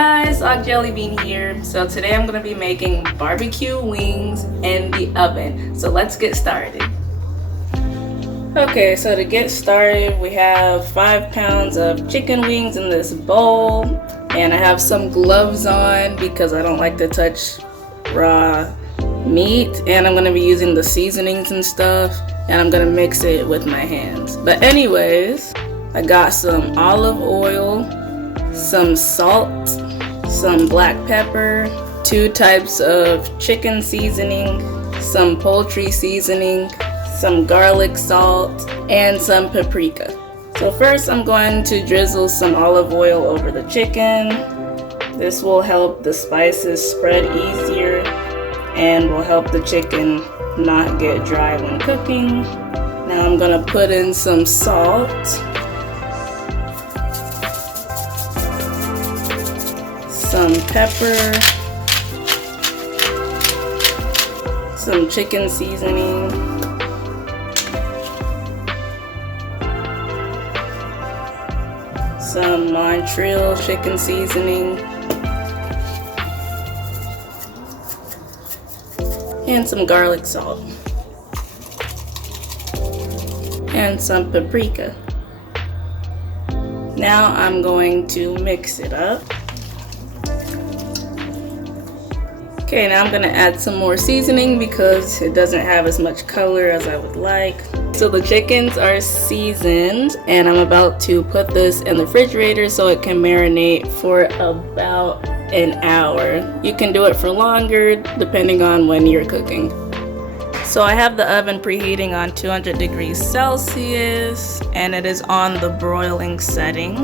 guys, Awkjellybean here. So today I'm going to be making barbecue wings in the oven. So let's get started. Okay, so to get started, we have 5 pounds of chicken wings in this bowl. And I have some gloves on because I don't like to touch raw meat. And I'm going to be using the seasonings and stuff. And I'm going to mix it with my hands. But anyways, I got some olive oil, some salt, some black pepper, 2 types of chicken seasoning, some poultry seasoning, some garlic salt, and some paprika. So first I'm going to drizzle some olive oil over the chicken. This will help the spices spread easier and will help the chicken not get dry when cooking. Now I'm going to put in some salt, some pepper, some chicken seasoning, some Montreal chicken seasoning, and some garlic salt, and some paprika. Now I'm going to mix it up. Okay, now I'm gonna add some more seasoning because it doesn't have as much color as I would like. So the chickens are seasoned and I'm about to put this in the refrigerator so it can marinate for about an hour. You can do it for longer depending on when you're cooking. So I have the oven preheating on 200 degrees Celsius and it is on the broiling setting.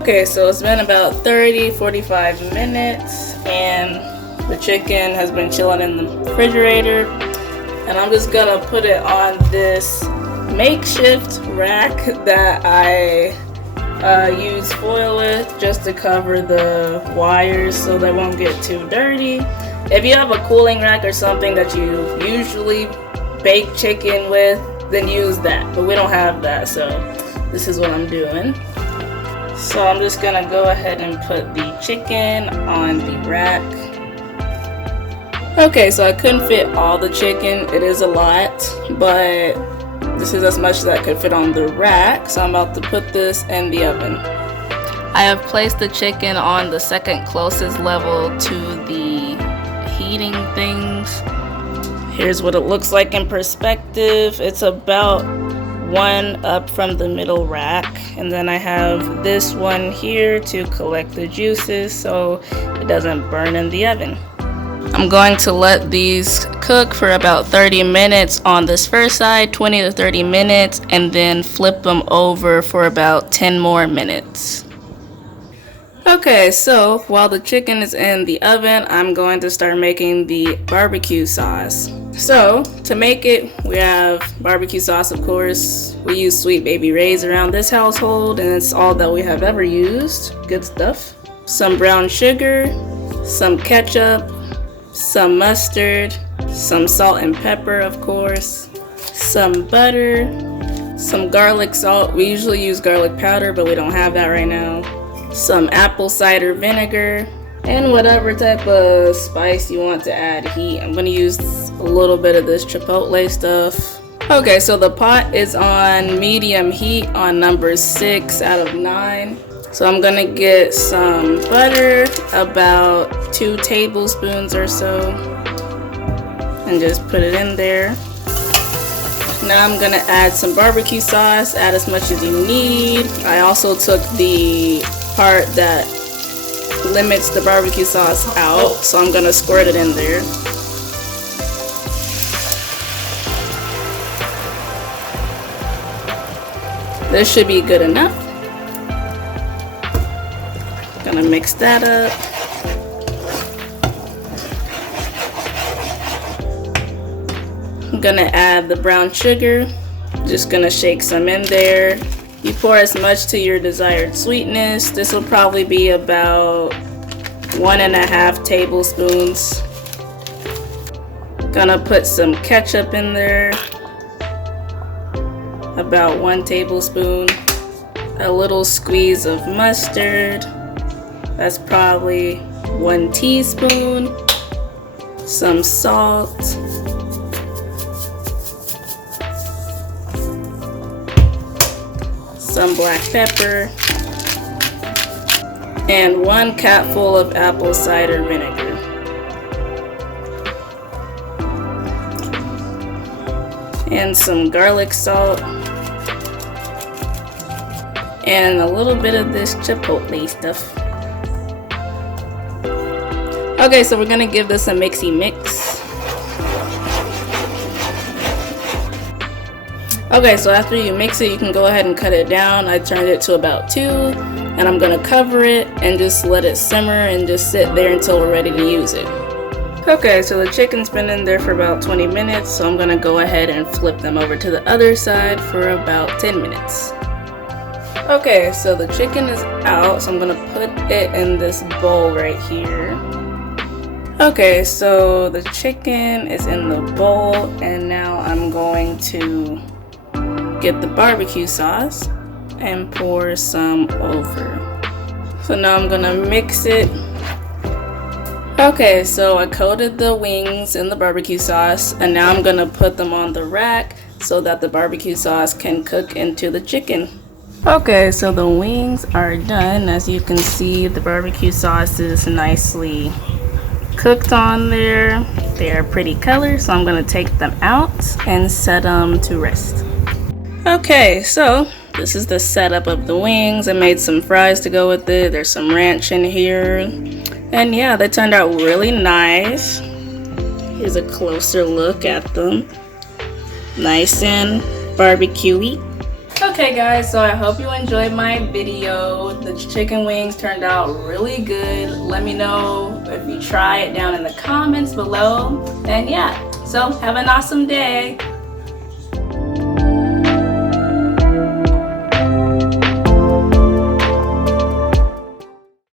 Okay, so it's been about 30-45 minutes and the chicken has been chilling in the refrigerator, and I'm just gonna put it on this makeshift rack that I use foil with just to cover the wires so they won't get too dirty. If you have a cooling rack or something that you usually bake chicken with, then use that, but we don't have that, so this is what I'm doing. So I'm just gonna go ahead and put the chicken on the rack. Okay, so I couldn't fit all the chicken. It is a lot, but this is as much as I could fit on the rack. So I'm about to put this in the oven. I have placed the chicken on the second closest level to the heating things. Here's what it looks like in perspective. It's about 1 up from the middle rack. And then I have this one here to collect the juices so it doesn't burn in the oven. I'm going to let these cook for about 30 minutes on this first side, 20 to 30 minutes, and then flip them over for about 10 more minutes. Okay, so while the chicken is in the oven, I'm going to start making the barbecue sauce. So to make it, we have barbecue sauce, of course. We use Sweet Baby Ray's around this household, and it's all that we have ever used. Good stuff. Some brown sugar, some ketchup, some mustard, some salt and pepper, of course, some butter, some garlic salt. We usually use garlic powder, but we don't have that right now. Some apple cider vinegar, and whatever type of spice you want to add heat. I'm gonna use a little bit of this chipotle stuff. Okay, so the pot is on medium heat on number 6 out of 9. So I'm gonna get some butter, about 2 tablespoons or so, and just put it in there. Now I'm gonna add some barbecue sauce, add as much as you need. I also took the part that limits the barbecue sauce out, so I'm gonna squirt it in there. This should be good enough. Gonna mix that up. I'm gonna add the brown sugar. Just gonna shake some in there. You pour as much to your desired sweetness. This will probably be about 1.5 tablespoons. Gonna put some ketchup in there. About 1 tablespoon. A little squeeze of mustard. That's probably 1 teaspoon. Some salt. Some black pepper. And 1 capful of apple cider vinegar. And some garlic salt. And a little bit of this chipotle stuff. Okay, so we're gonna give this a mixy mix. Okay, so after you mix it, you can go ahead and cut it down. I turned it to about 2, and I'm gonna cover it and just let it simmer and just sit there until we're ready to use it. Okay, so the chicken's been in there for about 20 minutes, so I'm gonna go ahead and flip them over to the other side for about 10 minutes. Okay, so the chicken is out, so I'm gonna put it in this bowl right here. Okay, so the chicken is in the bowl, and now I'm going to get the barbecue sauce and pour some over. So now I'm gonna mix it. Okay, so I coated the wings in the barbecue sauce, and now I'm gonna put them on the rack so that the barbecue sauce can cook into the chicken. Okay, so the wings are done. As you can see, the barbecue sauce is nicely cooked on there. They are pretty color, so I'm gonna take them out and set them to rest. Okay, so this is the setup of the wings. I made some fries to go with it. There's some ranch in here. And yeah, they turned out really nice. Here's a closer look at them. Nice and barbecue-y. Okay guys, so I hope you enjoyed my video. The chicken wings turned out really good. Let me know if you try it down in the comments below. And yeah, so have an awesome day.